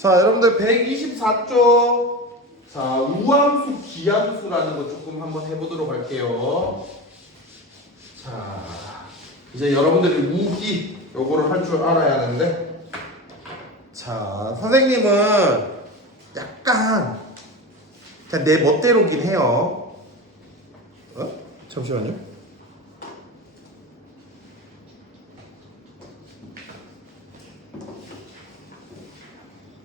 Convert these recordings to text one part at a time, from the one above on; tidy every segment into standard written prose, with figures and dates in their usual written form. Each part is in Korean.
자, 여러분들 124쪽. 자, 우함수, 기함수라는 거 조금 한번 해보도록 할게요. 자, 이제 여러분들이 우기 요거를 할 줄 알아야 하는데, 자, 선생님은 약간 그냥 내 멋대로긴 해요. 잠시만요.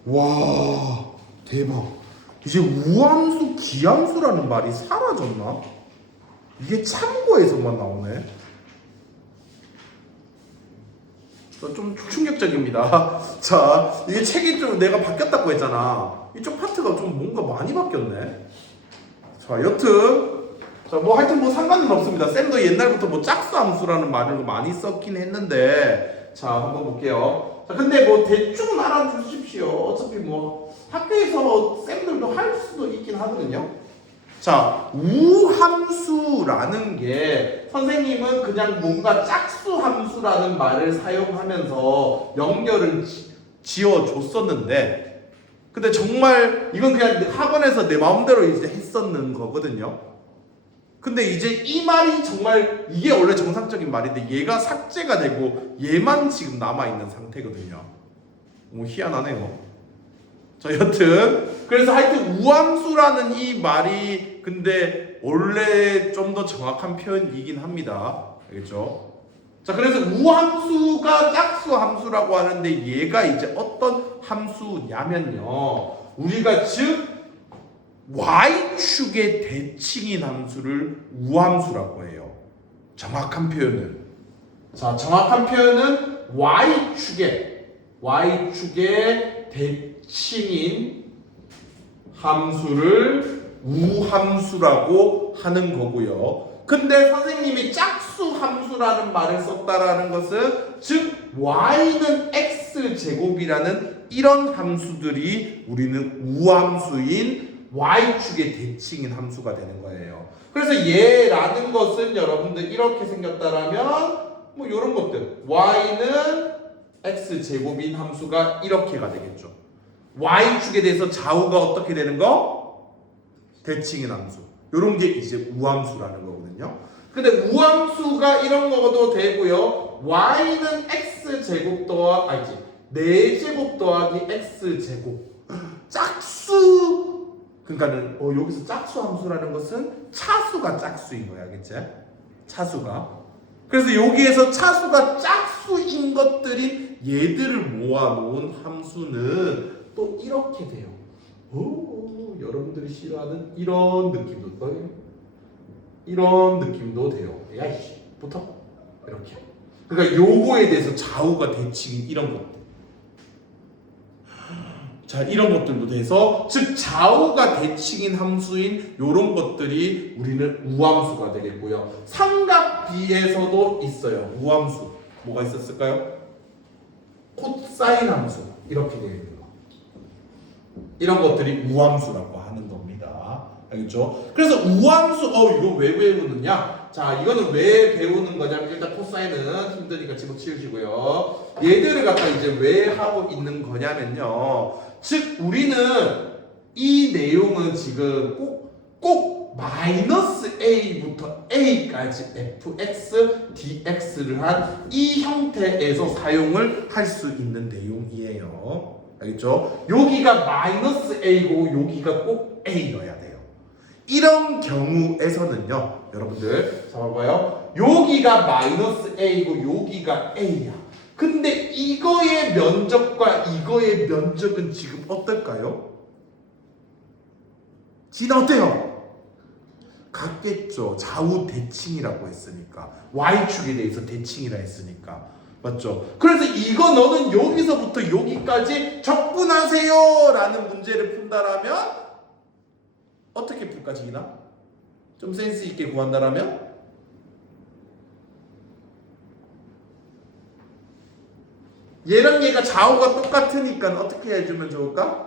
와, 대박. 이제 우함수, 기함수라는 말이 사라졌나? 이게 참고에서만 나오네. 좀 충격적입니다. 자, 이게 책이 좀 내가 바뀌었다고 했잖아. 이쪽 파트가 좀 뭔가 많이 바뀌었네. 자, 여튼 자, 뭐 하여튼 뭐 상관은 없습니다. 쌤도 옛날부터 뭐 짝수함수라는 말을 많이 썼긴 했는데, 자, 한번 볼게요. 자, 근데 뭐 대충은 알아주십시오. 어차피 뭐 학교에서 쌤들도 할 수도 있긴 하거든요. 자, 우함수라는 게 선생님은 그냥 뭔가 짝수함수라는 말을 사용하면서 연결을 지어줬었는데, 근데 정말 이건 그냥 학원에서 내 마음대로 이제 했었는 거거든요. 근데 이제 이 말이 정말 이게 원래 정상적인 말인데 얘가 삭제가 되고 얘만 지금 남아있는 상태거든요. 너무 희한하네요. 자, 여튼 그래서 하여튼 우함수라는 이 말이 근데 원래 좀 더 정확한 표현이긴 합니다. 알겠죠? 자, 그래서 우함수가 짝수 함수라고 하는데 얘가 이제 어떤 함수냐면요, 우리가 즉 y축의 대칭인 함수를 우함수라고 해요. 정확한 표현은, 자, 정확한 표현은 y축의 대칭인 함수를 우함수라고 하는 거고요. 근데 선생님이 짝수 함수라는 말을 썼다라는 것은 즉 y는 x제곱이라는 이런 함수들이 우리는 우함수인 y축의 대칭인 함수가 되는 거예요. 그래서 얘라는 것은 여러분들 이렇게 생겼다라면 뭐 이런 것들, y는 x제곱인 함수가 이렇게가 되겠죠. y축에 대해서 좌우가 어떻게 되는 거? 대칭인 함수. 이런 게 이제 우함수라는 거거든요. 근데 우함수가 이런 거도 되고요. y는 x제곱 더하기 4제곱 더하기 x제곱. 짝수, 그러니까는 여기서 짝수 함수라는 것은 차수가 짝수인 거야, 알겠지? 차수가. 그래서 여기에서 차수가 짝수인 것들인 얘들을 모아놓은 함수는 또 이렇게 돼요. 여러분들이 싫어하는 이런 느낌도 돼요. 이런 느낌도 돼요. 야이씨, 붙어. 이렇게. 그러니까 요거에 대해서 좌우가 대칭인 이런 것들. 자, 이런 것들도 돼서 즉 좌우가 대칭인 함수인 이런 것들이 우리는 우함수가 되겠고요. 삼각비에서도 있어요. 우함수. 뭐가 있었을까요? 코사인 함수. 이렇게 되어 있는 거. 이런 것들이 우함수라고 하는 겁니다. 알겠죠? 그래서 우함수, 이거 왜 배우느냐? 자, 이거는 왜 배우는 거냐면 일단 코사인은 힘드니까 집어치우시고요. 얘들을 갖다 이제 왜 하고 있는 거냐면요, 즉 우리는 이 내용은 지금 꼭 마이너스 a부터 a까지 fx, dx를 한 이 형태에서 사용을 할 수 있는 내용이에요. 알겠죠? 여기가 마이너스 a고 여기가 꼭 a여야 돼요. 이런 경우에서는요, 여러분들 잡아봐요. 여기가 마이너스 a고 여기가 a야. 근데 이거의 면적과 이거의 면적은 지금 어떨까요? 지금 어때요? 같겠죠. 좌우 대칭이라고 했으니까. y축에 대해서 대칭이라 했으니까. 맞죠? 그래서 이거 너는 여기서부터 여기까지 적분하세요 라는 문제를 푼다라면 어떻게 풀까, 지기나? 좀 센스 있게 구한다라면? 얘랑 얘가 좌우가 똑같으니까 어떻게 해주면 좋을까?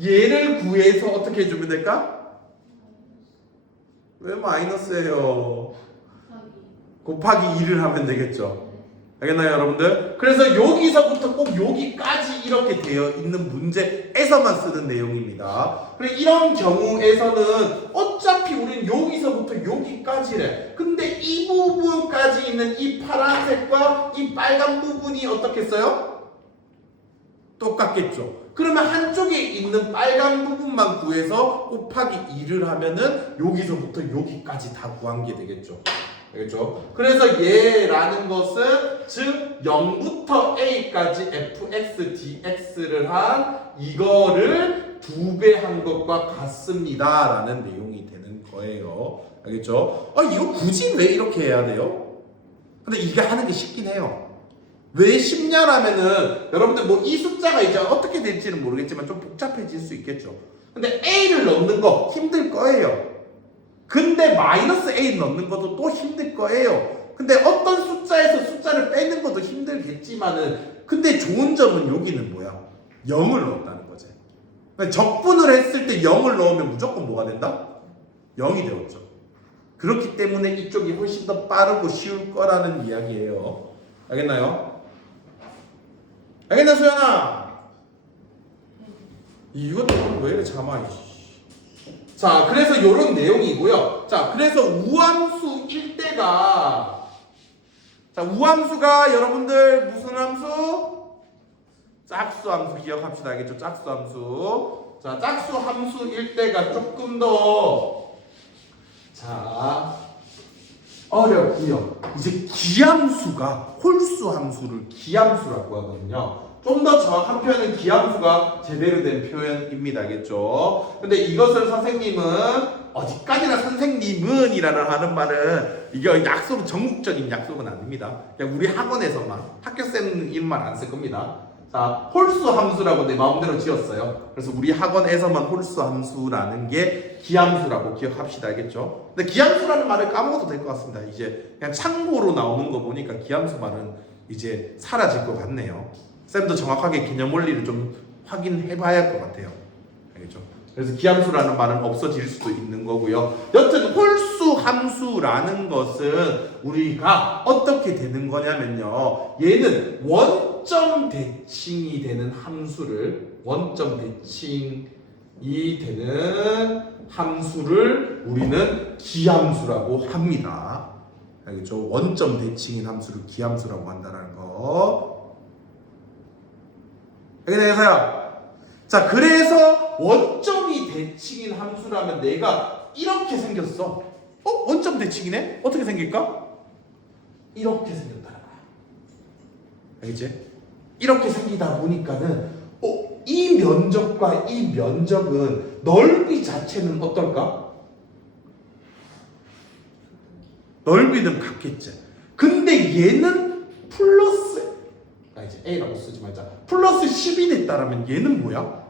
얘를 구해서 어떻게 해주면 될까? 왜 마이너스예요? 곱하기 2를 하면 되겠죠. 알겠나요, 여러분들? 그래서 여기서부터 꼭 여기까지 이렇게 되어 있는 문제에서만 쓰는 내용입니다. 그래, 이런 경우에서는 어차피 우리는 여기서부터 여기까지래. 근데 이 부분까지 있는 이 파란색과 이 빨간 부분이 어떻겠어요? 똑같겠죠. 그러면 한쪽에 있는 빨간 부분만 구해서 곱하기 2를 하면은 여기서부터 여기까지 다 구한 게 되겠죠. 알겠죠? 그래서 얘라는 것은 즉 0부터 a까지 fx dx를 한 이거를 2배 한 것과 같습니다 라는 내용이 되는 거예요. 알겠죠? 이거 굳이 왜 이렇게 해야 돼요? 근데 이게 하는 게 쉽긴 해요. 왜 쉽냐라면은 여러분들 뭐 이 숫자가 이제 어떻게 될지는 모르겠지만 좀 복잡해질 수 있겠죠. 근데 a를 넣는 거 힘들 거예요. 근데 마이너스 a 넣는 것도 또 힘들 거예요. 근데 어떤 숫자에서 숫자를 빼는 것도 힘들겠지만은 근데 좋은 점은 여기는 뭐야? 0을 넣었다는 거지. 적분을 했을 때 0을 넣으면 무조건 뭐가 된다? 0이 되었죠. 그렇기 때문에 이쪽이 훨씬 더 빠르고 쉬울 거라는 이야기예요. 알겠나요? 알겠나, 소연아? 이것도 왜 이래 참아. 자, 그래서 이런 내용이고요. 자, 그래서 우함수일 때가 자, 우함수가 여러분들 무슨 함수? 짝수 함수 기억합시다. 알겠죠? 짝수 함수. 자, 짝수 함수일 때가 조금 더 자, 어렵고요. 이제 기함수가 홀수 함수를 기함수라고 하거든요. 좀 더 정확한 표현은 기함수가 제대로 된 표현입니다. 알겠죠? 근데 이것을 선생님은 어디까지나 선생님은이라는 하는 말은 이게 약속은 전국적인 약속은 아닙니다. 그냥 우리 학원에서만 학교쌤 이름만 안 쓸 겁니다. 자, 홀수 함수라고 내 마음대로 지었어요. 그래서 우리 학원에서만 홀수 함수라는 게 기함수라고 기억합시다. 알겠죠? 근데 기함수라는 말을 까먹어도 될 것 같습니다. 이제 그냥 참고로 나오는 거 보니까 기함수 말은 이제 사라질 것 같네요. 쌤도 정확하게 개념 원리를 좀 확인해 봐야 할 것 같아요. 알겠죠? 그래서 기함수라는 말은 없어질 수도 있는 거고요. 여튼 홀수 함수라는 것은 우리가 어떻게 되는 거냐면요. 얘는 원점 대칭이 되는 함수를 우리는 기함수라고 합니다. 알겠죠? 원점 대칭인 함수를 기함수라고 한다는 거. 알겠나요? 자, 그래서 원점이 대칭인 함수라면 내가 이렇게 생겼어. 원점 대칭이네? 어떻게 생길까? 이렇게 생겼다는 거야. 알겠지? 이렇게 생기다 보니까는 이 면적과 이 면적은 넓이 자체는 어떨까? 넓이는 같겠지. 근데 얘는 플러스 이제 A라고 쓰지 말자. 플러스 10이 됐다라면 얘는 뭐야?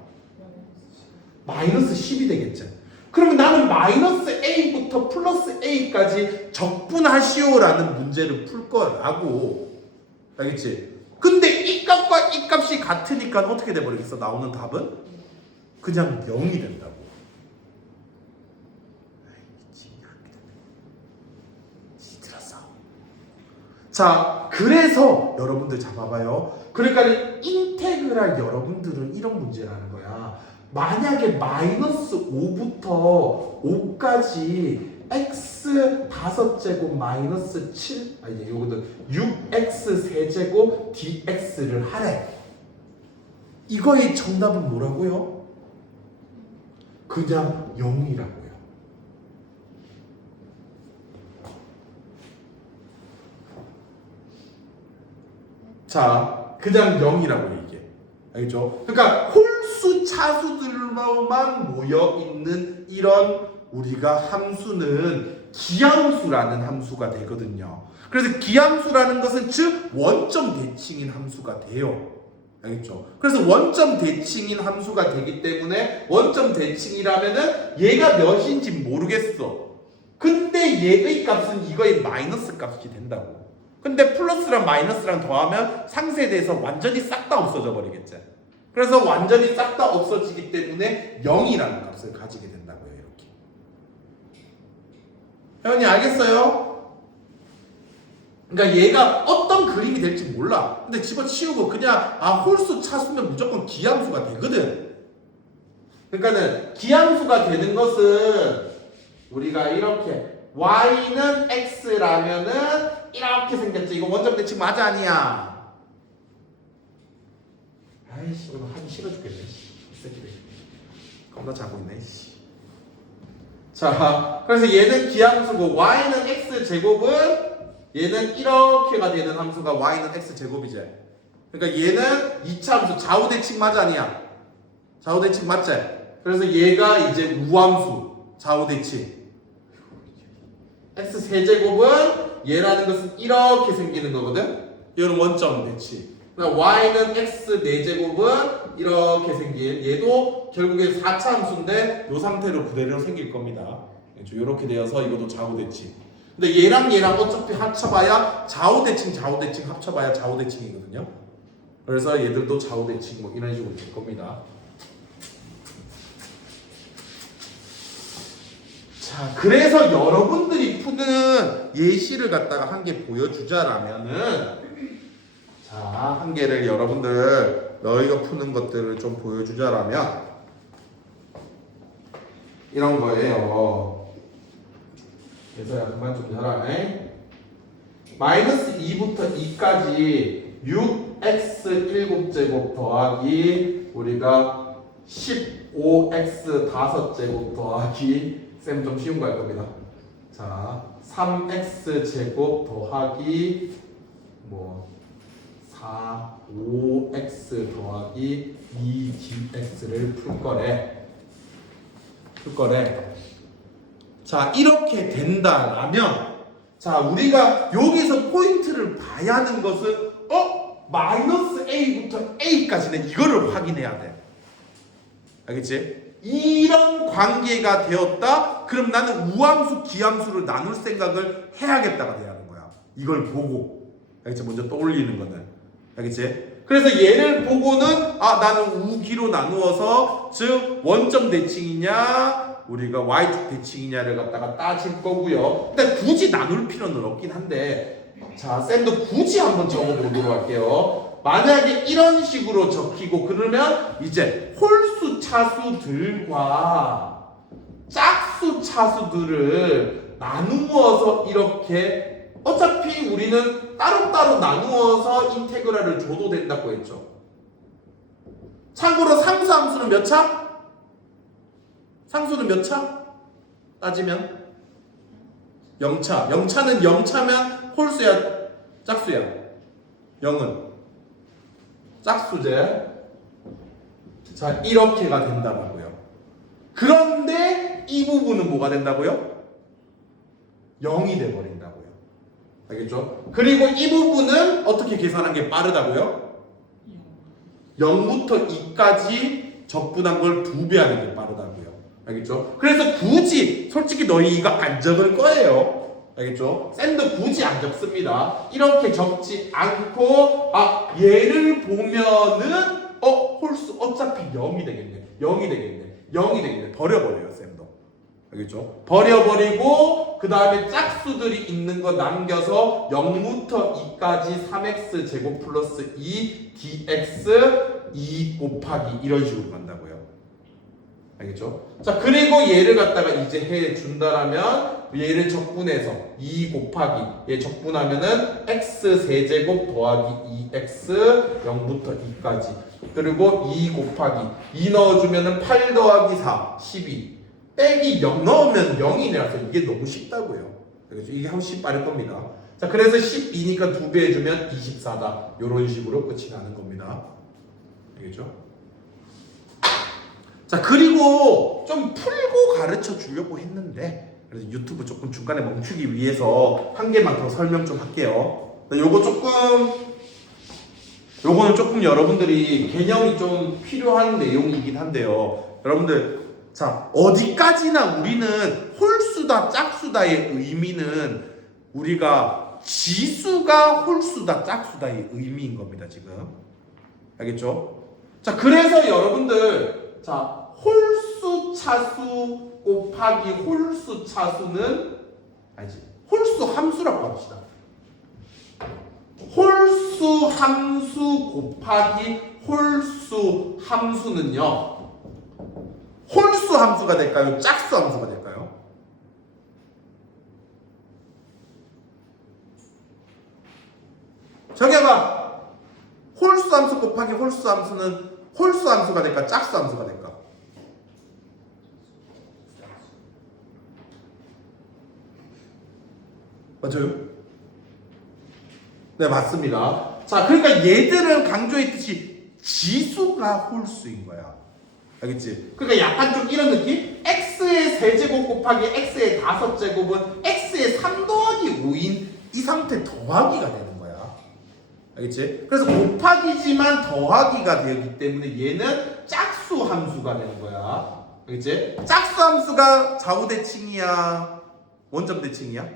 마이너스 10이 되겠지. 그러면 나는 마이너스 A부터 플러스 A까지 적분하시오라는 문제를 풀 거라고. 알겠지? 근데 이 값과 이 값이 같으니까 어떻게 돼버리겠어? 나오는 답은? 그냥 0이 된다고. 자, 그래서 여러분들 잡아봐요. 그러니까 인테그랄 여러분들은 이런 문제라는 거야. 만약에 마이너스 5부터 5까지 x 5제곱 마이너스 7 요거는 6x 세제곱 dx를 하래. 이거의 정답은 뭐라고요? 그냥 0이라고요. 자, 그냥 0이라고 얘기해. 알겠죠? 그러니까 홀수 차수들로만 모여있는 이런 우리가 함수는 기함수라는 함수가 되거든요. 그래서 기함수라는 것은 즉 원점 대칭인 함수가 돼요. 알겠죠? 그래서 원점 대칭인 함수가 되기 때문에 원점 대칭이라면은 얘가 몇인지 모르겠어. 근데 얘의 값은 이거의 마이너스 값이 된다고. 근데 플러스랑 마이너스랑 더하면 상세대에서 완전히 싹 다 없어져 버리겠지. 그래서 완전히 싹 다 없어지기 때문에 0이라는 값을 가지게 된다고요. 이렇게. 회원님 알겠어요? 그러니까 얘가 어떤 그림이 될지 몰라. 근데 집어치우고 그냥 홀수 차수면 무조건 기함수가 되거든. 그러니까는 기함수가 되는 것은 우리가 이렇게 y는 x라면은 이렇게 생겼지. 이거 원점 대칭 맞아 아니야? 아이씨 오늘 하기 싫어 죽겠네. 이 새끼들 겁나 자고 있네. 자, 그래서 얘는 기함수고 y는 x 제곱은 얘는 이렇게가 되는 함수가 y는 x 제곱이지. 그러니까 얘는 2차 함수 좌우 대칭 맞아 아니야? 좌우 대칭 맞지? 그래서 얘가 이제 우함수 좌우 대칭. x 세제곱은 얘라는 것은 이렇게 생기는 거거든. 얘는 원점 대칭. 그러니까 y는 x 4제곱은 이렇게 생길. 얘도 결국에 4차 함수인데 이 상태로 그대로 생길 겁니다. 이렇게 되어서 이것도 좌우 대칭. 근데 얘랑 어차피 합쳐봐야 좌우대칭 합쳐봐야 좌우대칭이거든요. 그래서 얘들도 좌우대칭 뭐 이런 식으로 될 겁니다. 자, 그래서 여러분들이 푸는 예시를 갖다가 한 개 보여주자라면은 자, 한 개를 여러분들 너희가 푸는 것들을 좀 보여주자라면 이런 거예요. 그래서 그만 좀 해라네. 마이너스 2부터 2까지 6x 7제곱 더하기 우리가 15x 5제곱 더하기 쌤 좀 쉬운 거 할 겁니다. 자, 3x 제곱 더하기 뭐 5x 더하기 2dx를 풀 거래. 자, 이렇게 된다라면 자, 우리가 여기서 포인트를 봐야 하는 것은 마이너스 a부터 a까지는 이거를 확인해야 돼. 알겠지? 이런 관계가 되었다. 그럼 나는 우함수, 기함수를 나눌 생각을 해야겠다가 돼야 하는 거야. 이걸 보고. 알겠지? 먼저 떠올리는 거는. 알겠지? 그래서 얘를 보고는 나는 우기로 나누어서 즉 원점 대칭이냐 우리가 y축 대칭이냐를 갖다가 따질 거고요. 근데 굳이 나눌 필요는 없긴 한데 자, 쌤도 굳이 한번 적어보도록 할게요. 만약에 이런 식으로 적히고 그러면 이제 홀수 차수들과 짝수 차수들을 나누어서 이렇게 어차피 우리는 따로따로 나누어서 인테그랄을 줘도 된다고 했죠. 참고로 상수함수는 몇 차? 상수는 몇 차? 따지면 0차. 0차는 0차면 홀수야 짝수야? 0은 짝수제. 자, 이렇게가 된다고요. 그런데 이 부분은 뭐가 된다고요? 0이 돼버린다고요. 알겠죠? 그리고 이 부분은 어떻게 계산한 게 빠르다고요? 0부터 2까지 적분한 걸 2배 하는 게 빠르다고요. 알겠죠? 그래서 굳이 솔직히 너희 이거 안 적을 거예요. 알겠죠? 쌤도 굳이 안 적습니다. 이렇게 적지 않고 얘를 보면은 홀수 어차피 0이 되겠네. 버려버려요 쌤도. 알겠죠? 버려버리고 그 다음에 짝수들이 있는 거 남겨서 0부터 2까지 3x 제곱 플러스 2 dx 2 곱하기 이런 식으로 간다고요. 알겠죠? 자, 그리고 얘를 갖다가 이제 해준다라면 얘를 적분해서 2 곱하기 얘 적분하면은 x 세제곱 더하기 2x 0부터 2까지 그리고 2 곱하기 2 넣어주면은 8 더하기 4 12 빼기 0 넣으면 0이라서 이게 너무 쉽다고요. 그렇죠? 이게 훨씬 빠를 겁니다. 자, 그래서 12니까 2배 해주면 24다. 이런 식으로 끝이 나는 겁니다. 알겠죠? 자, 그리고 좀 풀고 가르쳐 주려고 했는데 그래서 유튜브 조금 중간에 멈추기 위해서 한 개만 더 설명 좀 할게요. 요거는 조금 여러분들이 개념이 좀 필요한 내용이긴 한데요. 여러분들 자, 어디까지나 우리는 홀수다 짝수다의 의미는 우리가 지수가 홀수다 짝수다의 의미인 겁니다. 지금 알겠죠? 자, 그래서 여러분들 자, 홀수 차수 곱하기 홀수 차수는 홀수 함수라고 합시다. 함수 곱하기 홀수 함수는요, 홀수 함수가 될까요? 짝수 함수가 될까요? 정혁아, 홀수 함수 곱하기 홀수 함수는 홀수 함수가 될까? 짝수 함수가 될까? 맞아요? 네, 맞습니다. 자, 그러니까 얘들은 강조했듯이 지수가 홀수인 거야. 알겠지? 그러니까 약간 좀 이런 느낌? x의 세제곱 곱하기 x의 5제곱은 x의 3 더하기 5인 이 상태 더하기가 되는 거야. 알겠지? 그래서 곱하기지만 더하기가 되기 때문에 얘는 짝수 함수가 되는 거야. 알겠지? 짝수 함수가 좌우 대칭이야? 원점 대칭이야?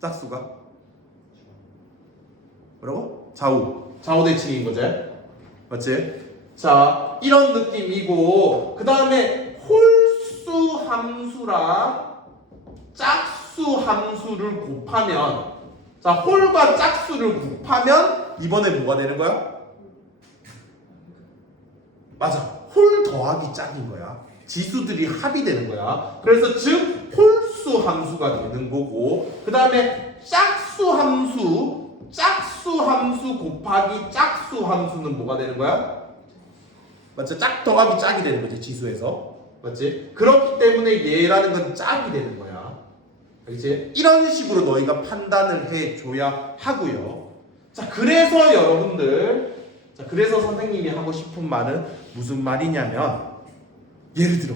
짝수가? 뭐라고? 좌우 대칭인 거지? 맞지? 자, 이런 느낌이고, 그 다음에 홀수 함수랑 짝수 함수를 곱하면, 자, 홀과 짝수를 곱하면 이번에 뭐가 되는 거야? 맞아, 홀 더하기 짝인 거야. 지수들이 합이 되는 거야. 그래서 즉 홀수 함수가 되는 거고, 그 다음에 짝수 함수 곱하기 짝수 함수는 뭐가 되는 거야? 맞죠? 짝 더하기 짝이 되는 거지, 지수에서. 맞지? 그렇기 때문에 얘라는 건 짝이 되는 거야. 알겠지? 이런 식으로 너희가 판단을 해줘야 하고요. 자, 그래서 여러분들, 자, 그래서 선생님이 하고 싶은 말은 무슨 말이냐면, 예를 들어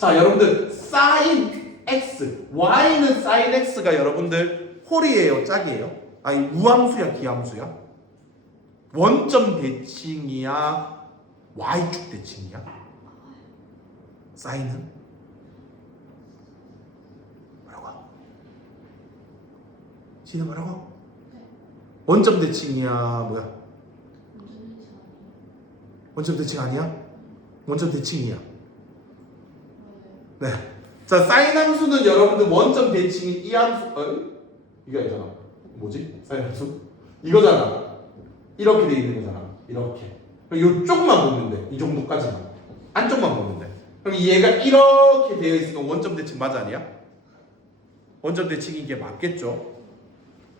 자, 여러분들 sin x, y는 sin x가 여러분들 홀이에요, 짝이에요? 아니, 우함수야, 기함수야? 원점 대칭이야, y축 대칭이야? sin은? 뭐라고? 진짜 뭐라고? 원점 대칭이야, 뭐야? 원점 대칭 아니야? 원점 대칭이야. 네. 자, 사인 함수는 여러분들 원점 대칭인 이 함수, 이게 아니잖아. 뭐지? 사인 함수? 이거잖아. 이렇게 돼 있는 거잖아. 이렇게. 그럼 요쪽만 보면 돼. 이 정도까지만. 안쪽만 보면 돼. 그럼 얘가 이렇게 되어 있으면 원점 대칭 맞아 아니야? 원점 대칭인 게 맞겠죠?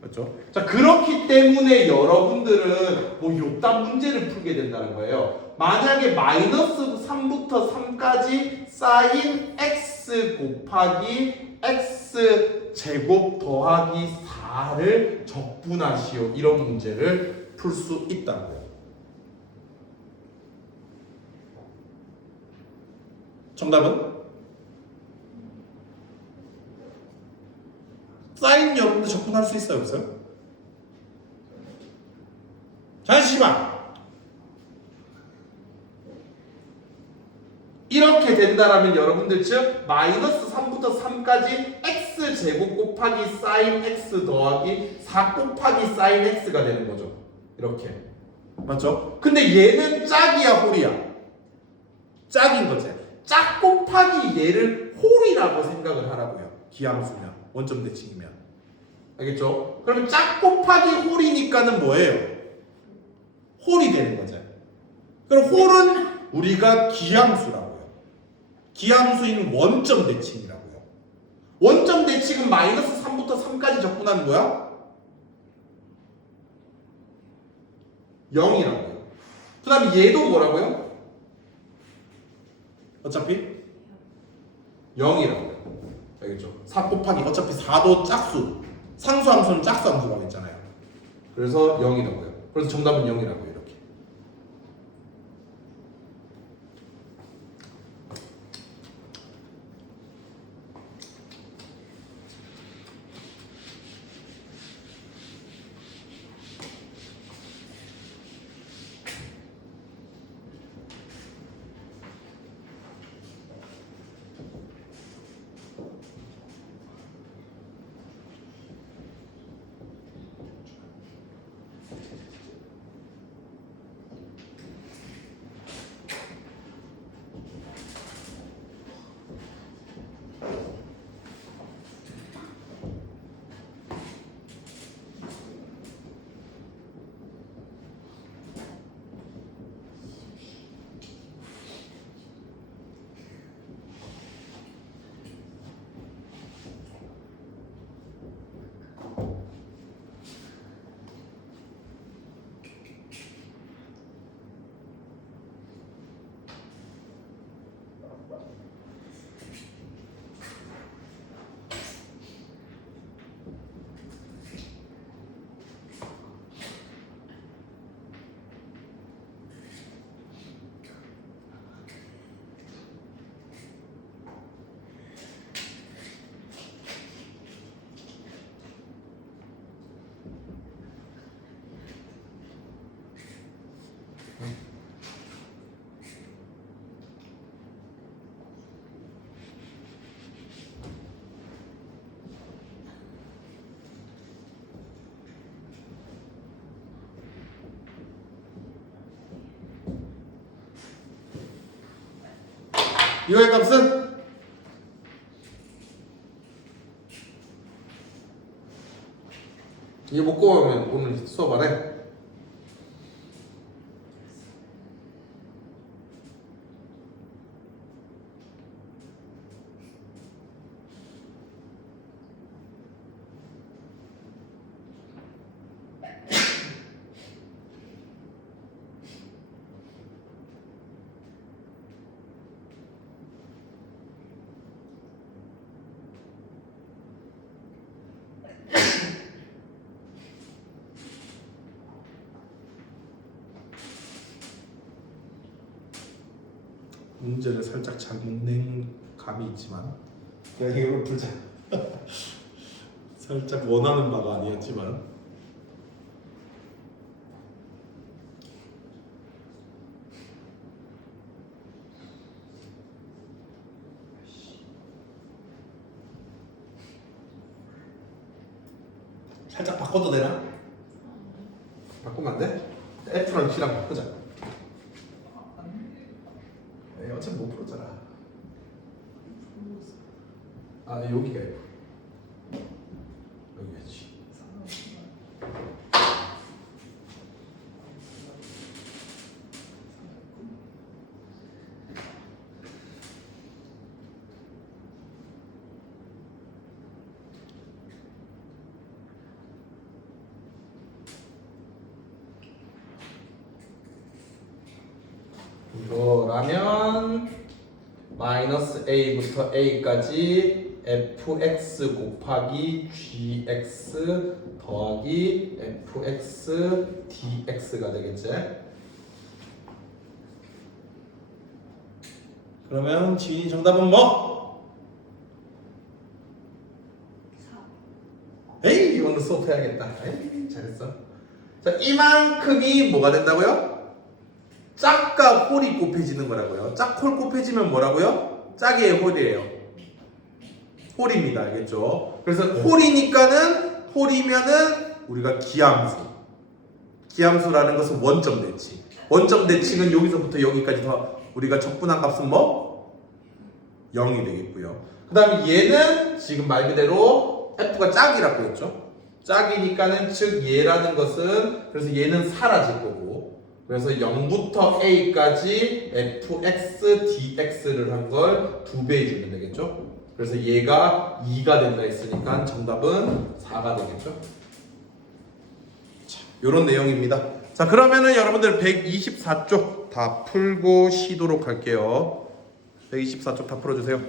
그렇죠? 자, 그렇기 때문에 여러분들은 뭐 요딴 문제를 풀게 된다는 거예요. 만약에 마이너스 3부터 3까지 사인 x 곱하기 x 제곱 더하기 4를 적분하시오. 이런 문제를 풀 수 있다고요. 정답은? 사인 여러분들 적분할 수 있어요, 없어요? 잠시만. 이렇게 된다라면 여러분들 즉 마이너스 3부터 3까지 x 제곱 곱하기 사인 x 더하기 4 곱하기 사인 x가 되는 거죠. 이렇게. 맞죠? 근데 얘는 짝이야, 홀이야? 짝인 거지. 짝 곱하기 얘를 홀이라고 생각을 하라고요. 기함수면, 원점 대칭이면. 알겠죠? 그러면 짝 곱하기 홀이니까는 뭐예요? 홀이 되는 거죠. 그럼 홀은 우리가 기함수라고요. 기함수인 원점 대칭이라고요. 원점 대칭은 마이너스 3부터 3까지 적분하는 거야? 0이라고요. 그 다음에 얘도 뭐라고요? 어차피 0이라고요. 알겠죠? 4 곱하기 어차피 4도 짝수, 상수함수는 짝수함수라고 했잖아요. 그래서 0이라고요. 그래서 정답은 0이라고요. 이렇게. 이거의 값은 이거 못 구하면 오늘 수업 안 해? 문제를 살짝 잘못 낸 감이 있지만 그냥 이걸 풀자. 살짝 원하는 바가 아니었지만 살짝 바꿔도 되나? 바꾸면 안 돼? F랑 C랑 바꾸자. 에이, 어차피 못 풀었잖아. 아, 네, 여기가 F. 여기가 G. 이거라면 마이너스 a부터 a까지 fx 곱하기 gx 더하기 fx dx가 되겠지? 그러면 지인이 정답은 뭐? 에이, 이걸로 수업해야겠다. 에이, 잘했어. 자, 이만큼이 뭐가 된다고요? 짝과 홀이 곱해지는 거라고요. 짝, 홀 곱해지면 뭐라고요? 짝의 홀이에요. 홀입니다. 알겠죠? 그래서 홀이면은 우리가 기함수. 기함수라는 것은 원점 대칭. 원점 대칭은 여기서부터 여기까지 더 우리가 적분한 값은 뭐? 0이 되겠고요. 그 다음에 얘는 지금 말 그대로 F가 짝이라고 했죠. 짝이니까는 즉 얘라는 것은 그래서 얘는 사라질 거고 그래서 0부터 a까지 fx dx를 한 걸 2배 해주면 되겠죠. 그래서 얘가 2가 된다 했으니까 정답은 4가 되겠죠. 자, 요런 내용입니다. 자, 그러면은 여러분들 124쪽 다 풀고 쉬도록 할게요. 124쪽 다 풀어주세요.